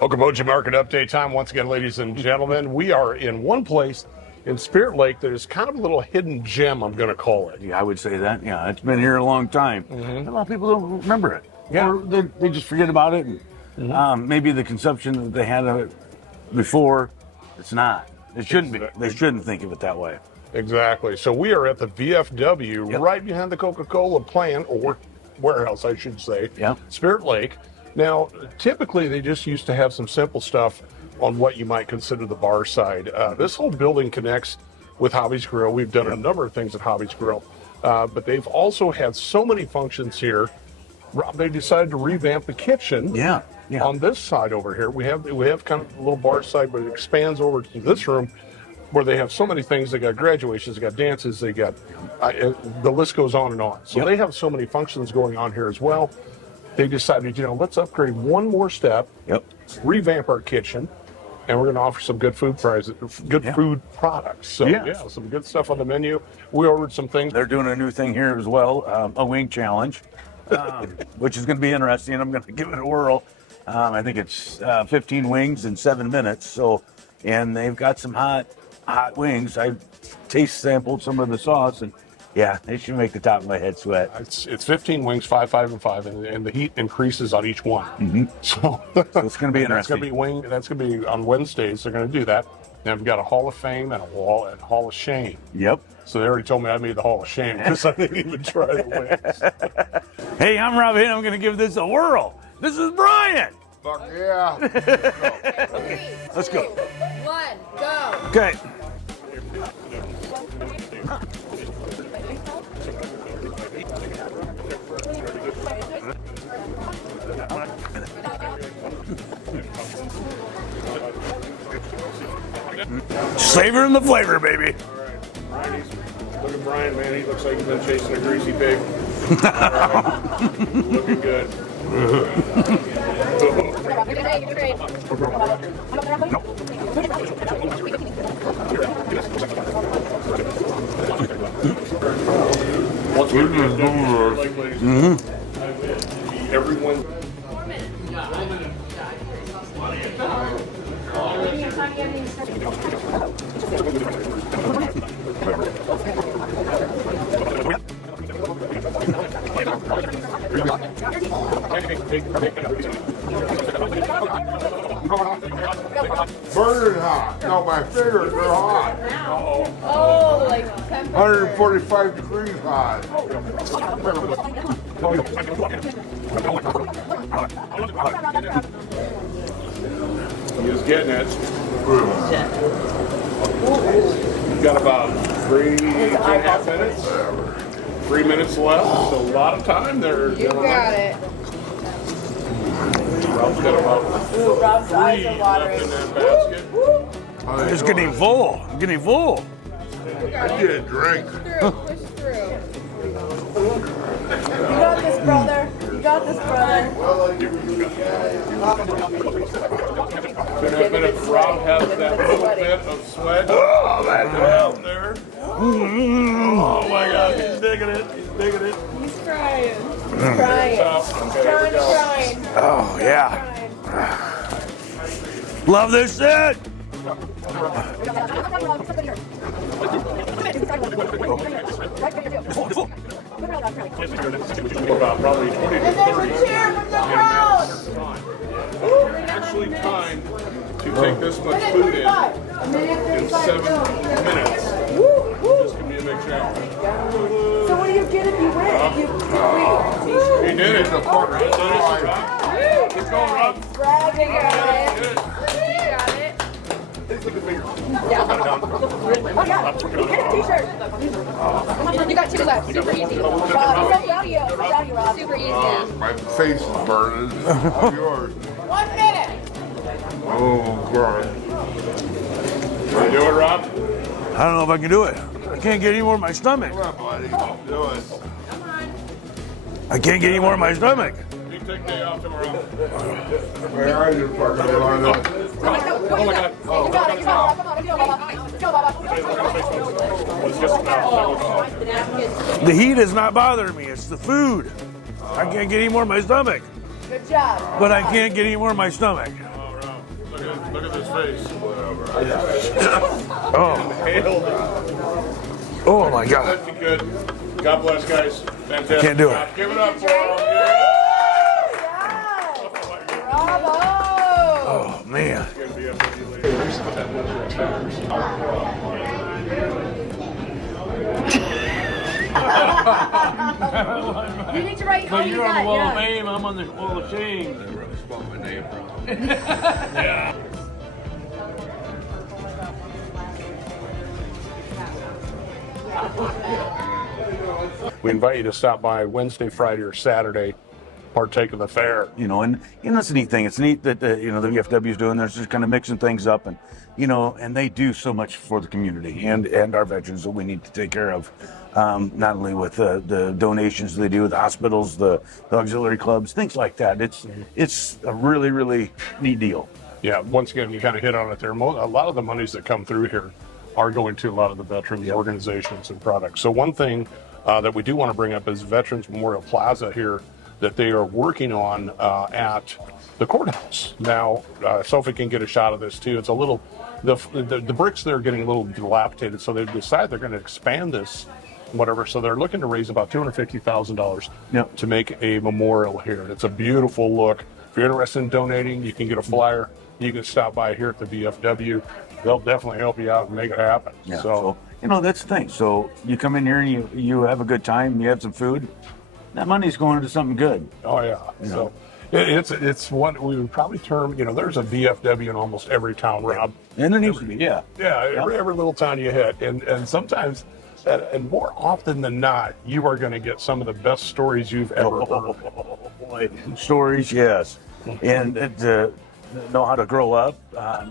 Okoboji Market Update time. Once again, ladies and gentlemen, we are in one place in Spirit Lake that is kind of a little hidden gem, I'm going to call it. Yeah, I would say that. Yeah, it's been here a long time. A lot of people don't remember it. Yeah. Or they just forget about it. And, maybe the consumption that they had of it before, it's not. It shouldn't be. They shouldn't think of it that way. Exactly. So we are at the VFW, right behind the Coca-Cola plant, or warehouse, I should say, Spirit Lake. Now, typically, they just used to have some simple stuff on what you might consider the bar side. This whole building connects with Hobby's Grill. We've done a number of things at Hobby's Grill, but they've also had so many functions here. Rob, they decided to revamp the kitchen. On this side over here, we have kind of a little bar side, but it expands over to this room where they have so many things. They got graduations, they got dances, they got the list goes on and on. So they have so many functions going on here as well. They decided, let's upgrade one more step, revamp our kitchen, and we're going to offer some good food food products. So some good stuff on the menu. We ordered some things. They're doing a new thing here as well, a wing challenge, which is going to be interesting. I'm going to give it a whirl. I think it's 15 wings in 7 minutes. So, and they've got some hot wings. I taste sampled some of the sauce, and yeah, they should make the top of my head sweat. It's 15 wings, 5, 5, and 5, and the heat increases on each one. So it's going to be interesting. That's going to be on Wednesdays. They're going to do that. And we've got a Hall of Fame and a Hall of Shame. So they already told me I made the Hall of Shame because I didn't even try the wings. Hey, I'm Rob and I'm going to give this a whirl. This is Brian. Fuck yeah. Let's go. 1, go. Okay. Savoring the flavor, baby. All right. Look at Brian, man. He looks like he's been chasing a greasy pig. Looking good. Once we get done, like ladies, everyone. Burning hot. No, my fingers are hot. Oh, like 145 degrees hot. He's getting it. You've got about 3.5 minutes. 3 minutes left. So a lot of time there. You got it. Rob's got about Rob's eyes 3 are left watering. in that basket. I'm just getting full. I'm getting full. I need a drink. Push through. You got this, brother. You got this, brother. 2.5 minutes. Rob has that little bit of sweat. Oh, that's out there. Oh my God, he's digging it. He's digging it. He's crying. He's crying. He's crying. Oh yeah. Love this shit. About probably 20 to 30. Actually timed to take this much food in 7 minutes. This can be a big challenge. So what do you get if you win? He did it. Let's go, Rob. Brad, you got it. You got it. Yeah. Oh, yeah. You get a t-shirt. You got 2 left. Super easy. Rob, so proud of you. Rob. Super easy. My face is burning. I'm yours. 1 minute. Oh, God. Can you do it, Rob? I don't know if I can do it. I can't get any more in my stomach. Come on, buddy. Do it. I can't get any more in my stomach. You take day off tomorrow. My eyes are fucking running. Oh my God. You got it. Come on. Go, Baba. The heat is not bothering me. It's the food. I can't get any more in my stomach. Good job. But I can't get any more in my stomach. Look at his face. Oh my God. Good. God bless, guys. Fantastic. Can't do it. Give it up for him. Bravo! Oh man. You need to write all you You're on got, the wall of yeah. fame. I'm on the wall of shame. We invite you to stop by Wednesday, Friday, or Saturday, partake of the fair. And that's a neat thing. It's neat that the VFW is doing this, just kind of mixing things up, and and they do so much for the community and our veterans that we need to take care of. Not only with the donations they do with the hospitals, the auxiliary clubs, things like that. It's a really, really neat deal. Yeah, once again, you kind of hit on it there. A lot of the monies that come through here are going to a lot of the veterans organizations and products. So one thing that we do want to bring up is Veterans Memorial Plaza here that they are working on at the courthouse. Now, Sophie can get a shot of this too. It's a little, the bricks there are getting a little dilapidated, so they've decided they're going to expand this, whatever. So they're looking to raise about $250,000 to make a memorial here. It's a beautiful look. If you're interested in donating, you can get a flyer. You can stop by here at the VFW. They'll definitely help you out and make it happen. Yeah. So that's the thing. So you come in here and you have a good time. You have some food. That money's going into something good. Oh yeah. So it's what we would probably term. There's a VFW in almost every town, Rob. And there needs to be. Yeah. Every little town you hit, and sometimes. And more often than not, you are going to get some of the best stories you've ever heard. Oh, boy. Stories, yes. And to know how to grow up,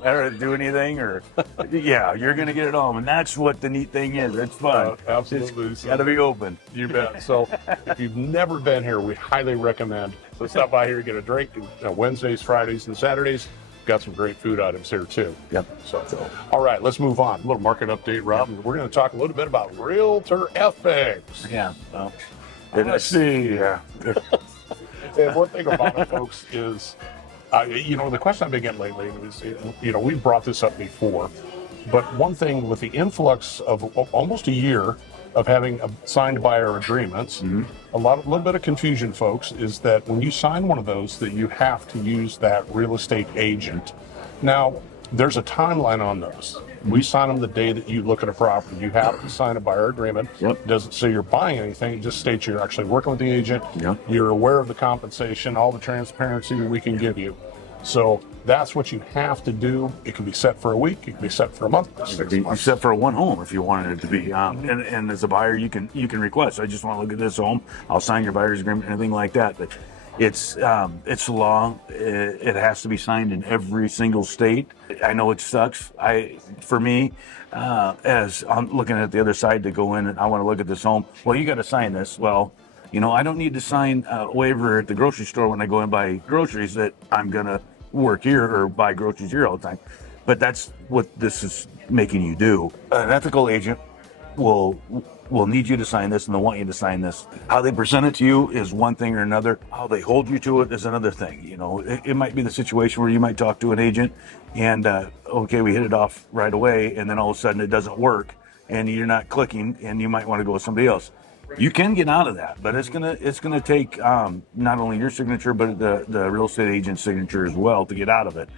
or do anything, or you're going to get it home. And that's what the neat thing is. It's fun. Absolutely. It's got to be open. You bet. So if you've never been here, we highly recommend. So stop by here, get a drink. Wednesdays, Fridays, and Saturdays. Got some great food items here too. Yep. So, all right, let's move on. A little market update, Rob. We're going to talk a little bit about Realtor ethics. Yeah. Well, let's see. Yeah. And one thing about it, folks, is, the question I've been getting lately is, we've brought this up before, but one thing with the influx of almost a year of having signed buyer agreements, a little bit of confusion, folks, is that when you sign one of those, that you have to use that real estate agent. Now, there's a timeline on those. We sign them the day that you look at a property. You have to sign a buyer agreement. It doesn't say you're buying anything. It just states you're actually working with the agent. You're aware of the compensation, all the transparency we can give you. So that's what you have to do. It can be set for a week. It can be set for a month. It can be set for one home if you wanted it to be. And as a buyer, you can request, I just want to look at this home. I'll sign your buyer's agreement, anything like that. But it's law. It has to be signed in every single state. I know it sucks. For me, as I'm looking at the other side to go in and I want to look at this home, well, you got to sign this. Well, I don't need to sign a waiver at the grocery store when I go and buy groceries that I'm going to work here or buy groceries here all the time. But that's what this is making you do. An ethical agent will need you to sign this, and they'll want you to sign this. How they present it to you is one thing or another. How they hold you to it is another thing. It might be the situation where you might talk to an agent and, we hit it off right away, and then all of a sudden it doesn't work, and you're not clicking, and you might want to go with somebody else. You can get out of that, but it's gonna take not only your signature, but the real estate agent's signature as well to get out of it.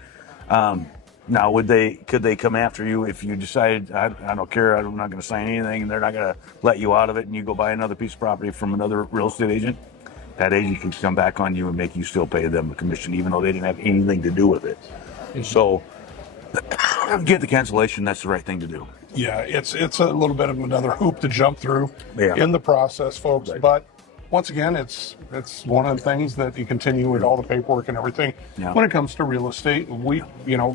Now, could they come after you if you decided I don't care, I'm not going to sign anything, and they're not going to let you out of it, and you go buy another piece of property from another real estate agent? That agent can come back on you and make you still pay them a commission, even though they didn't have anything to do with it. So, get the cancellation. That's the right thing to do. Yeah, it's a little bit of another hoop to jump through in the process, folks. Right. But once again, it's one of the things that you continue with all the paperwork and everything. Yeah. When it comes to real estate, we,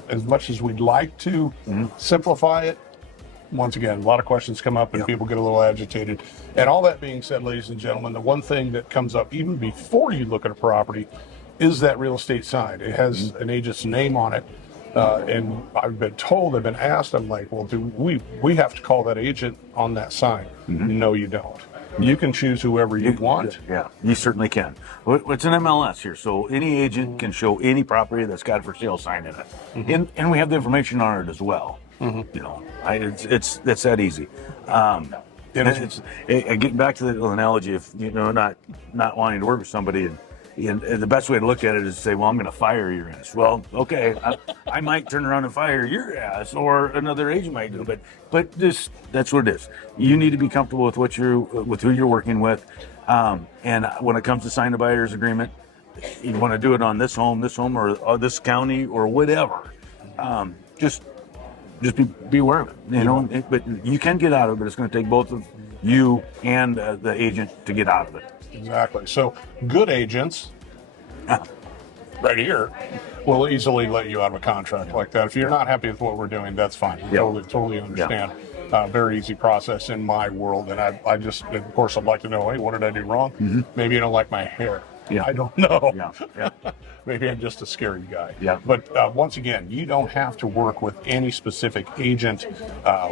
as much as we'd like to simplify it, once again, a lot of questions come up and people get a little agitated. And all that being said, ladies and gentlemen, the one thing that comes up even before you look at a property is that real estate sign. It has an agent's name on it. And I've been told, I've been asked, I'm like, well, do we have to call that agent on that sign? No, you don't. You can choose whoever you want. Yeah, you certainly can. It's an MLS here, so any agent can show any property that's got a for sale sign in it, and we have the information on it as well. You know, it's that easy. Getting back to the analogy of not wanting to work with somebody, and the best way to look at it is to say, well, I'm going to fire your ass. Well, okay, I might turn around and fire your ass, or another agent might do, but that's what it is. You need to be comfortable with who you're working with, and when it comes to sign a buyer's agreement, you want to do it on this home, or this county, or whatever. Just be aware of it, but you can get out of it, but it's going to take both of you and the agent to get out of it. Exactly. So good agents right here will easily let you out of a contract like that. If you're not happy with what we're doing, that's fine. Totally understand. Very easy process in my world. And I just, of course, I'd like to know, hey, what did I do wrong? Maybe you don't like my hair. I don't know. Maybe I'm just a scary guy. But once again, you don't have to work with any specific agent,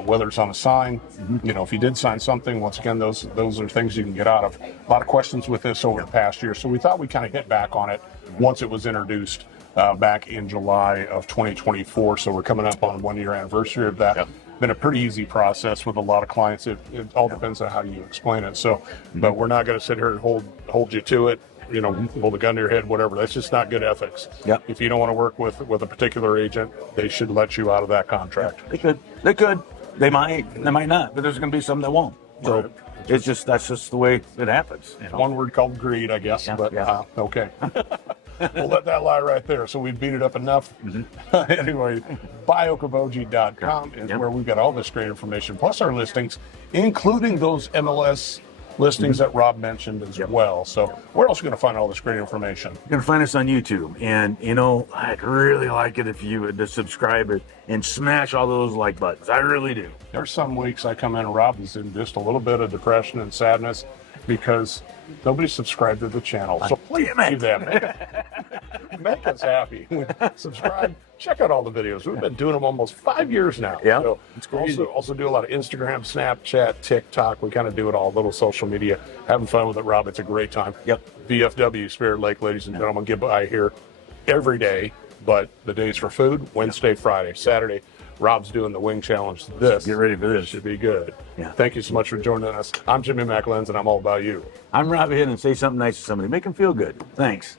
whether it's on a sign. If you did sign something, once again, those are things you can get out of. A lot of questions with this over the past year, so we thought we'd kind of hit back on it once it was introduced back in July of 2024. So we're coming up on 1 year anniversary of that. Been a pretty easy process with a lot of clients. It all depends on how you explain it. So, but we're not going to sit here and hold you to it. Hold a gun to your head, whatever. That's just not good ethics. If you don't want to work with a particular agent, they should let you out of that contract. They could. They might not. But there's going to be some that won't. So that's just the way it happens. One word called greed, I guess. Okay. We'll let that lie right there. So we've beat it up enough. Anyway, buyokoboji.com is where we've got all this great information, plus our listings, including those MLS listings that Rob mentioned as well. So where else are you going to find all this great information? You're going to find us on YouTube. And, I'd really like it if you would to subscribe it and smash all those like buttons. I really do. There's some weeks I come in and Rob is in just a little bit of depression and sadness because nobody subscribed to the channel. So please do that. Make us happy. Subscribe. Check out all the videos. We've been doing them almost 5 years now. So it's crazy. Also do a lot of Instagram, Snapchat, TikTok. We kind of do it all, little social media. Having fun with it, Rob. It's a great time. VFW, Spirit Lake, ladies and gentlemen. Get by here every day, but the days for food, Wednesday, Friday, Saturday. Rob's doing the wing challenge. Get ready for this. Should be good. Thank you so much for joining us. I'm Jimmy McLenz, and I'm all about you. I'm Rob Hitt, and say something nice to somebody. Make them feel good. Thanks.